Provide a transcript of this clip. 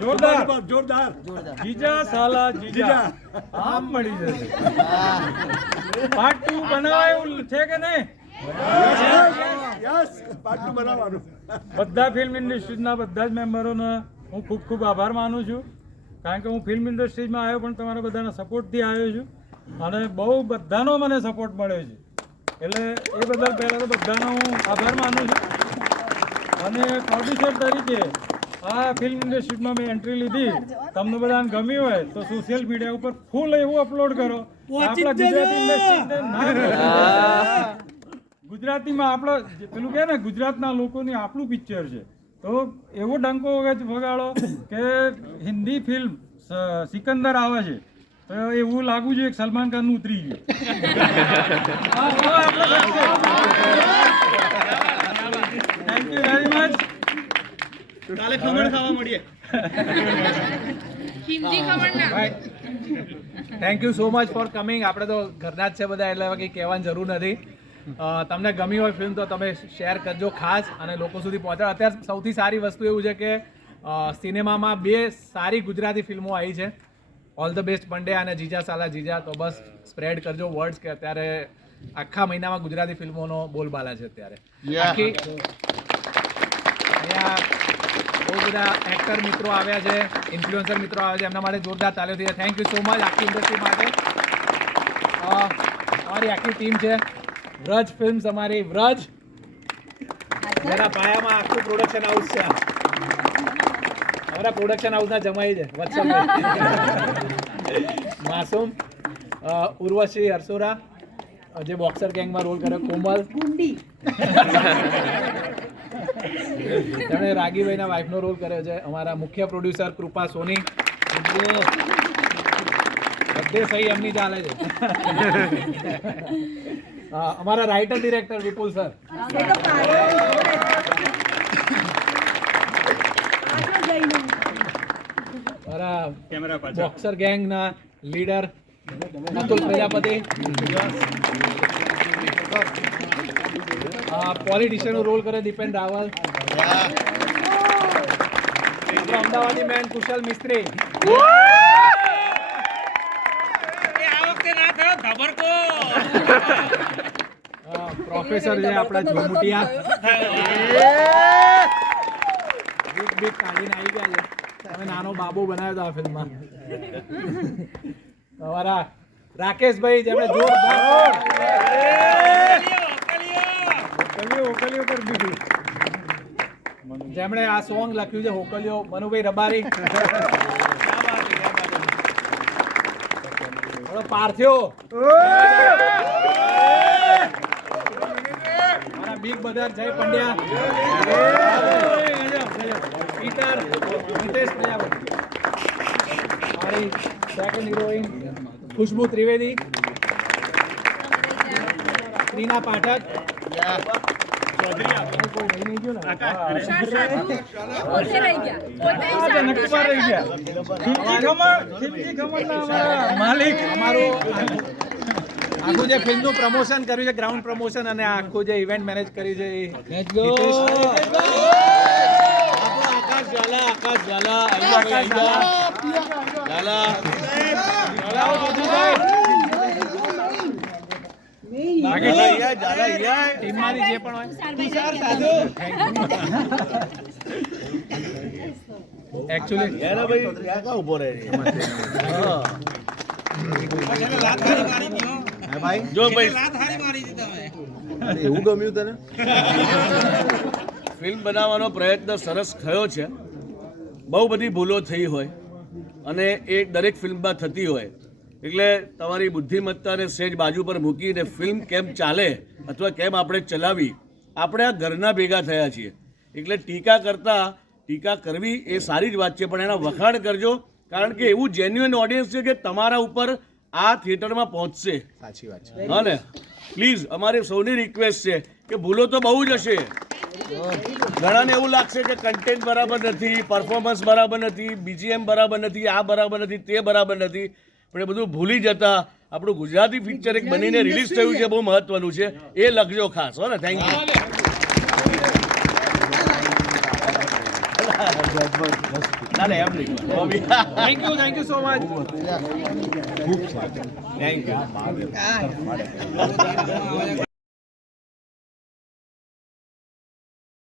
જોરદાર જોરદાર જીજા સાલા જીજા આમ મળી જશે. પાર્ટ 2 બનાવાય એવું છે કે નહીં? યસ પાર્ટ 2 બનાવવાનું. બધા ફિલ્મ ઇન્ડસ્ટ્રીઝના બધા જ મેમ્બરોનો હું ખૂબ ખૂબ આભાર માનું છું, કારણ કે હું ફિલ્મ ઇન્ડસ્ટ્રીઝમાં આવ્યો પણ તમારા બધાના સપોર્ટથી આવ્યો છું અને બહુ બધાનો મને સપોર્ટ મળ્યો છે, એટલે એ બદલ પહેલાં તો બધાનો હું આભાર માનું છું. અને પ્રોડ્યુસર તરીકે આ ફિલ્મ ઇન્ડસ્ટ્રીમાં મેં એન્ટ્રી લીધી, તમને બધાને ગમ્યું હોય તો સોશિયલ મીડિયા ઉપર ફૂલ એવું અપલોડ કરો આપણા ગુજરાતી ઇન્ડસ્ટ્રીને ગુજરાતીમાં આપણા પેલું કહે ને ગુજરાતના લોકોની આપણું પિક્ચર છે, તો એવો ડંકો વગાડો કે હિન્દી ફિલ્મ સિકંદર આવે છે તો એવું લાગવું જોઈએ કે સલમાન ખાન ઉતરી ગયું. Thank you very much. કાલે ખમણ ખાવા મળીએ. Thank you so much for coming. આપણે તો ઘરના જ છે બધા, એટલે કંઈ કહેવાની જરૂર નથી. તમને ગમી હોય ફિલ્મ તો તમે શેર કરજો ખાસ અને લોકો સુધી પહોંચાડો. અત્યારે સૌથી સારી વસ્તુ એવું છે કે સિનેમામાં 2 સારી ગુજરાતી ફિલ્મો આવી છે, ઓલ ધ બેસ્ટ પંડ્યા અને જીજા સાલા જીજા. તો બસ સ્પ્રેડ કરજો વર્ડ્સ કે અત્યારે આખા મહિનામાં ગુજરાતી ફિલ્મોનો બોલબાલા છે. અત્યારે આખી અહીંયા બહુ બધા એક્ટર મિત્રો આવ્યા છે, ઇન્ફ્લુએન્સર મિત્રો આવ્યા છે, એમના માટે જોરદાર તાળીઓ થઈ. થેન્ક યુ સો મચ આખી ઇન્ડસ્ટ્રી માટે. અમારી આખી ટીમ છે વ્રજ ફિલ્મ્સ, અમારી વ્રજ જેના પાયામાં આખું પ્રોડક્શન હાઉસ છે. અમારા પ્રોડક્શન હાઉસના જમાઈ છે વત્સલભાઈ, માસૂમ, ઉર્વશી હરસોરા જે બોક્સર ગેંગમાં રોલ કર્યો, કોમલ તેમણે રાગીભાઈના વાઇફનો રોલ કર્યો છે, અમારા મુખ્ય પ્રોડ્યુસર કૃપા સોની, બધે સહી એમની ચાલે છે. અમારા રાઇટર ડિરેક્ટર વિપુલ સર, અમારા બોક્સર ગેંગના લીડર અતુલ પ્રજાપતિ, પોલિટિશિયનનો રોલ કરે દીપેન રાવલ, અમદાવાદી મેન કુશલ મિસ્ત્રી, પ્રોફેસર છે આપણા જોમુટિયા, બીક કાઢીને આવી ગયા છે. તમે નાનો બાબુ બનાવ્યો હતો આ ફિલ્મમાં. તમારા રાકેશભાઈ જેમણે જેમણે આ સોંગ લખ્યું છે હોકલીઓ, મનુભાઈ રબારી, પાર્થ્યો, બિગ બ્રધર જય પંડ્યા, પીટર, નિતેશ પ્રજાપતિ, મારી સેકન્ડ હિરોઈન ખુશ્બુ ત્રિવેદી, રીના પાઠક, માલિક, અમારું આખું જે ફિલ્મનું પ્રમોશન કર્યું છે, ગ્રાઉન્ડ પ્રમોશન અને આખું જે ઇવેન્ટ મેનેજ કર્યું છે આકાશ ઝાલા, આકાશ ઝાલા, ટીમમાંથી જે પણ હોય એકચ્યુઅલી ઉભો રહે એવું ગમ્યું તને? ફિલ્મ બનાવવાનો પ્રયત્ન સરસ થયો છે. બહુ બધી ભૂલો થઈ હોય અને એ દરેક ફિલ્મમાં થતી હોય, એટલે તમારી બુદ્ધિમત્તાને સેજ બાજુ પર મૂકીને ફિલ્મ કેમ ચાલે અથવા કેમ આપણે ચલાવી, આપણે આ ઘરના ભેગા થયા છીએ, એટલે ટીકા કરતાં ટીકા કરવી એ સારી જ વાત છે, પણ એના વખાણ કરજો, કારણ કે એવું જેન્યુઅન ઓડિયન્સ છે કે તમારા ઉપર આ થિયેટરમાં પહોંચશે. સાચી વાત છે. હા ને, પ્લીઝ અમારી સૌની રિક્વેસ્ટ છે કે ભૂલો તો બહુ જ હશે. ઘણાને એવું લાગશે કે કન્ટેન્ટ બરાબર નથી, પરફોર્મન્સ બરાબર નથી, બીજીએમ બરાબર નથી, આ બરાબર નથી, તે બરાબર નથી, પણ એ બધું ભૂલી જતા આપણું ગુજરાતી પિક્ચર એક બનીને રિલીઝ થયું છે, બહુ મહત્વનું છે, એ લખજો ખાસ. હો ને, થેન્ક યુ. ના ના એમ નહીં Bobby thank you so much thank you